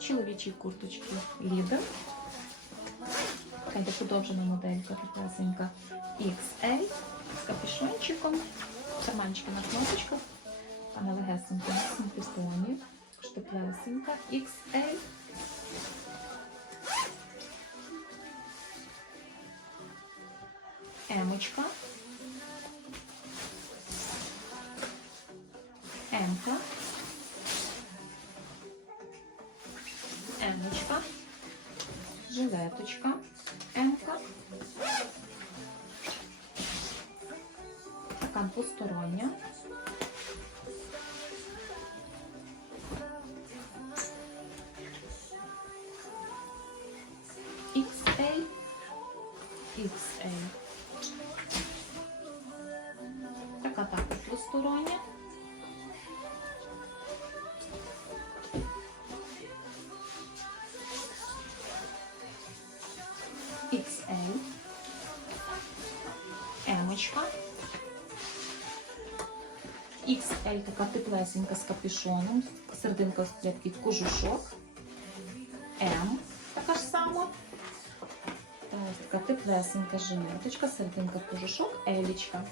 чоловічі курточки Lidl. Така подовжена моделька, теплесенька XL з капюшончиком. Карманчики на кнопочках. А на легесенька на синтепоні. Також теплесенька XL. Емочка. Емка. Жилеточка. Емка. Така двостороння. XL. XL. Емочка. XL така теплесенька з капюшоном. Серединка такий кожушок. М така ж сама. Та ось така теплесенька жилеточка, серединка кожушок, елічка.